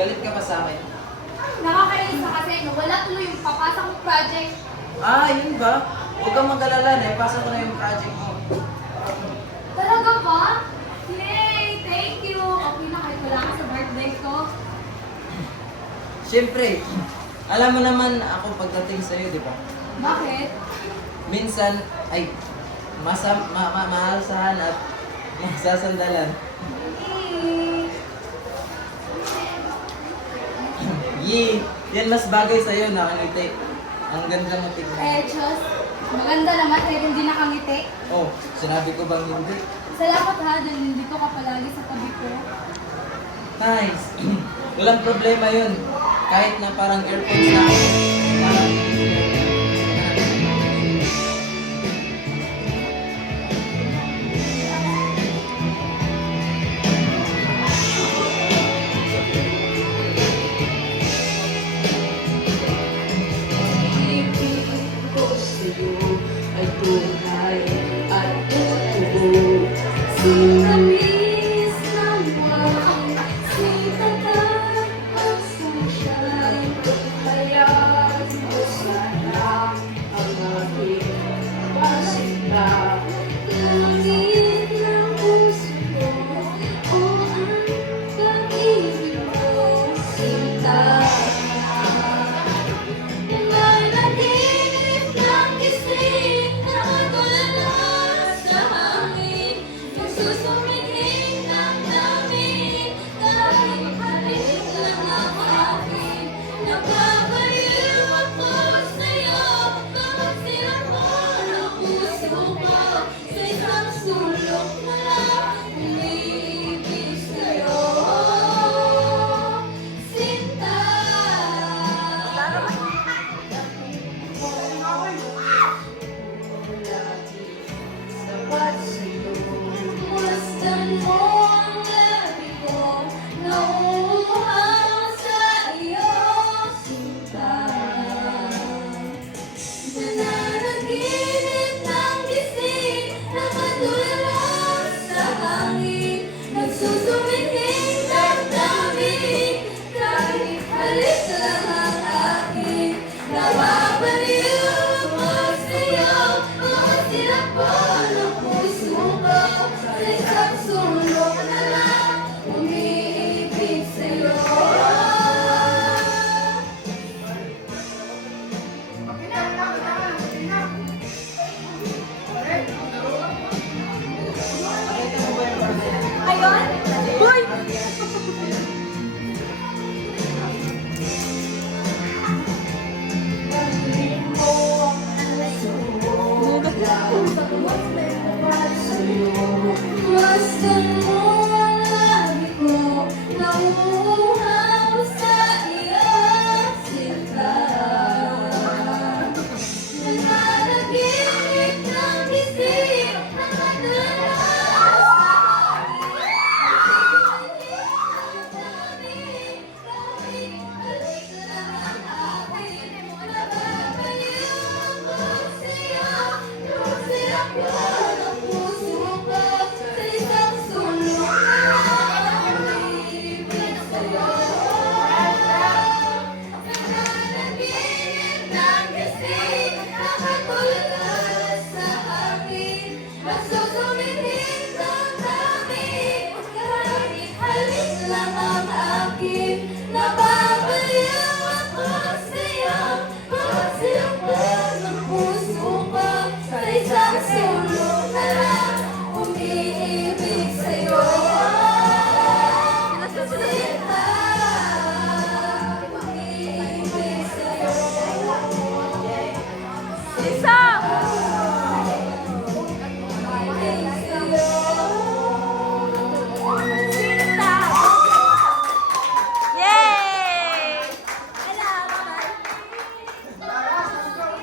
Galit ka pa sa akin? Nakakainis na kasi no, wala tuloy yung papasang project. Ah, yun ba? Huwag kang mag-alala, naipasa ko na yung project mo. Talaga ba? Yay! Thank you! Okay na kahit wala ka sa birthday ko. Siyempre, alam mo naman ako pagdating sa'yo, di ba? Bakit? Minsan, ay, mahal sa hanap, masasandalan. Yee! Yan mas bagay sa'yo, nakangiti. Ang ganda mo tignan. Eh, Diyos. Maganda naman pero hindi nakangiti. Oh, sinabi ko bang hindi? Salamat ha, dahil nandito ka palagi sa tabi ko. Nice! Walang problema yun. Kahit na parang airpods na ako. Parang... Sinamis ng buwan, sinagat ang sunshine, hayaan mo sana ang aking pasinta. Langit ng puso ko, o ang pag-ibig mo, sinta. Nanaginip ng gising, nakatulala sa hangin. Susumingin ng langit, kahit halik lang ang akin. Napapaliw ako sa'yo, kahit sinakon ang puso ko. Sa isang sulok na lang, umiibig sa'yo. Sinta. Sapat sa'yo. Masdan mo ang labi ko, nauuhaw sa iyo, sinta. Nananaginip ng gising, nakatulala sa hangin, nagsusumingin ng damig, kahit halik lang ang akin. Napapaliw ako sa'yo, bakit sinakon ang puso ko, sa isang sulok na lang, umiibig sa'yo. Ayun? Hoy! Pagling mo ang puso mo, pagpagwas may kapal sa'yo. Masdan mo ang labi ko, nauuhaw sa iyo, sinta. Nananaginip ng gising, nakatulala sa hangin. Kahit halik lang ang akin, napapaliw ako sa'yo, kasi ako ang puso ko, sa isang sulok na lang, umiibig sa'yo. Nananaginip ng gising, nakatulala sa hangin, nagsusumingin ng damig, kahit halik lang ang akin. Napapaliw ako sa'yo, bakit sinaktan ang puso ko, sa isang sulok